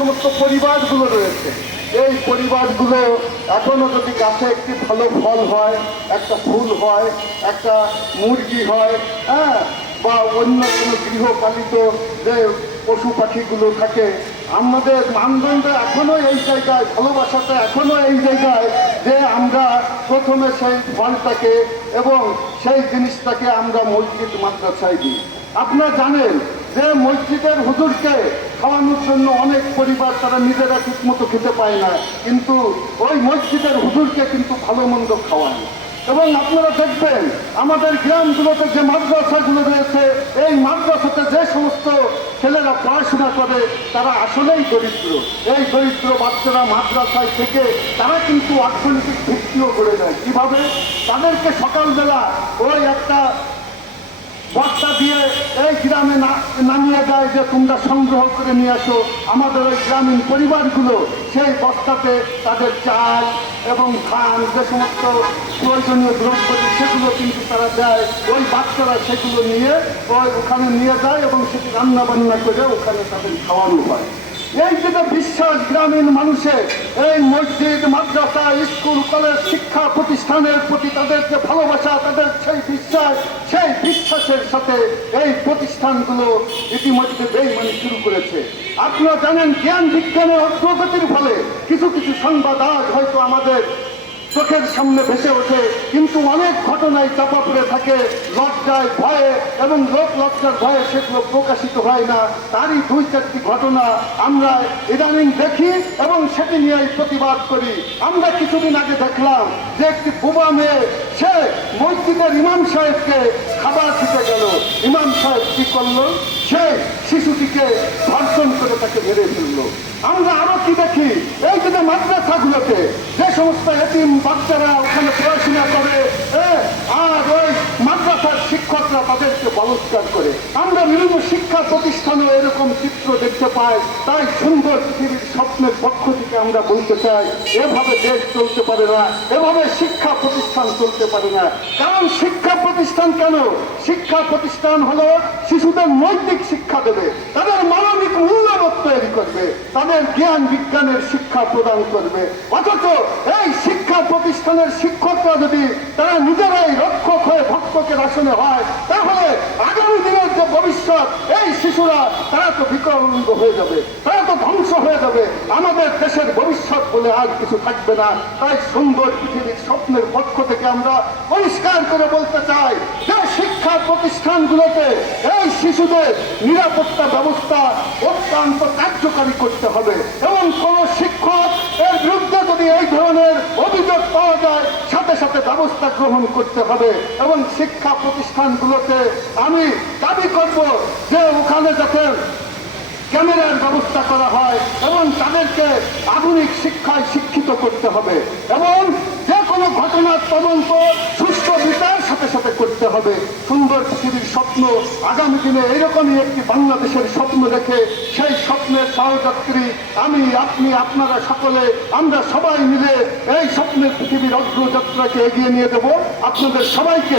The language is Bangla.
সমস্ত পরিবারগুলো রয়েছে, এই পরিবারগুলো এখনো যদি গাছে একটি ভালো ফল হয়, একটা ফুল হয়, একটা মুরগি হয়, হ্যাঁ, বা অন্য কোনো গৃহপালিত যে পশু পাখিগুলো থাকে, আমাদের মানদণ্ড এখনো এই জায়গায়, ভালোবাসাটা এখনো এই জায়গায় যে আমরা প্রথমে সেই ফলটাকে এবং সেই জিনিসটাকে আমরা মসজিদ মাদ্রাসায় দিই। আপনারা জানেন যে মসজিদের হুজুরকে খাওয়ানোর জন্য অনেক পরিবার তারা নিজেরা ঠিক মতো খেতে পায় না, কিন্তু ওই মসজিদের হুজুরকে কিন্তু ভালো মন্দ খাওয়ায়। এবং আপনারা দেখবেন আমাদের গ্রামগুলোতে যে মাদ্রাসাগুলো রয়েছে, এই মাদ্রাসাতে যে সমস্ত ছেলেরা পড়াশোনা করে তারা আসলেই দরিদ্র। এই দরিদ্র বাচ্চারা মাদ্রাসায় থেকে তারা কিন্তু অর্থনৈতিক ভিত্তিও করে দেয়। কিভাবে? তাদেরকে সকালবেলা ওই একটা বস্তা দিয়ে এই গ্রামে নামিয়ে দেয় যে তোমরা সংগ্রহ করে নিয়ে আসো। আমাদের ওই গ্রামীণ পরিবারগুলো সেই বস্তাতে তাদের চাল এবং ধান, যে সমস্ত প্রয়োজনীয় দ্রব্য সেগুলো কিন্তু তারা দেয়। ওই বাচ্চারা সেগুলো নিয়ে ওখানে নিয়ে যায় এবং সেটি রান্না বান্না করে ওখানে তাদের খাওয়ানো হয়। এই যে বিশ্বাস গ্রামীণ মানুষের, এই মসজিদ, মাদ্রাসা, স্কুল, কলেজ, শিক্ষা প্রতিষ্ঠানের প্রতি তাদের যে ভালোবাসা, তাদের সেই বিশ্বাসের সাথে এই প্রতিষ্ঠানগুলো ইতিমধ্যে বেইমানি শুরু করেছে। আপনারা জানেন জ্ঞান বিজ্ঞানের অগ্রগতির ফলে কিছু কিছু সংবাদ আজ হয়তো আমাদের চোখের সামনে ভেসে ওঠে, কিন্তু অনেক ঘটনায় চাপা পড়ে থাকে লজ্জায়, ভয়ে, এবং লোক লজ্জার ভয়ে সেগুলো প্রকাশিত হয় না। তারই 2-4টি ঘটনা আমরা ইদানিং দেখি এবং সেটি নিয়েই প্রতিবাদ করি। আমরা কিছুদিন আগে দেখলাম যে একটি বোবা মেয়ে, সে মসজিদের ইমাম সাহেবকে খাবার দিতে গেল। ইমাম সাহেব কি করলো? সে শিশুটিকে ধর্ষণ করে তাকে মেরে ফেললো। আমরা আরো কি দেখি, এই যে মাদ্রাসাগুলোতে যে সমস্ত এতিম বাচ্চারা ওখানে পড়াশোনা করে, আর ওই মাদ্রাসার শিক্ষকরা তাদেরকে বলৎকার করে। আমরা বিভিন্ন শিক্ষা প্রতিষ্ঠানে এরকম চিত্র দেখতে পাই। তাই সুন্দর পৃথিবীর স্বপ্নের পক্ষ থেকে আমরা বলতে চাই, এভাবে দেশ চলতে পারে না, এভাবে শিক্ষা প্রতিষ্ঠান চলতে পারে না। কারণ শিক্ষা প্রতিষ্ঠান কেন? শিক্ষা প্রতিষ্ঠান হলো শিশুদের নৈতিক শিক্ষা দেবে, তাদের মানবিক মূল্যবোধ তৈরি করবে, তাদের জ্ঞান বিজ্ঞানের শিক্ষা প্রদান করবে। অথচ এই শিক্ষা প্রতিষ্ঠানের শিক্ষকরা যদি তারা নিজেরাই রক্ষক হয়ে ভক্ষকের আসনে হয়, তাহলে আগামী দিনের যে ভবিষ্যৎ, এই শিশুরা তারা তো বিকলাঙ্গ হয়ে যাবে, তারা তো ধ্বংস হয়ে যাবে। আমাদের দেশের ভবিষ্যৎ বলে আর কিছু থাকবে না। তাই সুন্দর পৃথিবীর স্বপ্নের পক্ষ থেকে আমরা পরিষ্কার করে বলতে চাই যে শিক্ষা প্রতিষ্ঠানগুলোতে এই শিশুদের নিরাপত্তা ব্যবস্থা অত্যন্ত কার্যকারী করতে হবে, এবং কোন শিক্ষক এর বিরুদ্ধে যদি এই ধরনের অভিযোগ পাওয়া যায় সাথে সাথে ব্যবস্থা গ্রহণ করতে হবে। এবং শিক্ষা প্রতিষ্ঠানগুলোতে আমি দাবি করব যে ওখানে যাতে ক্যামেরার ব্যবস্থা করা হয় এবং তাদেরকে আধুনিক শিক্ষায় শিক্ষিত করতে হবে, এবং যে কোনো ঘটনার তদন্ত সুষ্ঠু বিচারের সাথে সাথে করতে হবে। সুন্দর পৃথিবীর স্বপ্ন, আগামী দিনে এইরকমই একটি বাংলাদেশের স্বপ্ন রেখে সেই স্বপ্নের সহযাত্রী আমি, আপনি, আপনারা সকলে, আমরা সবাই মিলে এই স্বপ্নের পৃথিবীর অগ্রযাত্রাকে এগিয়ে নিয়ে দেব। আপনাদের সবাইকে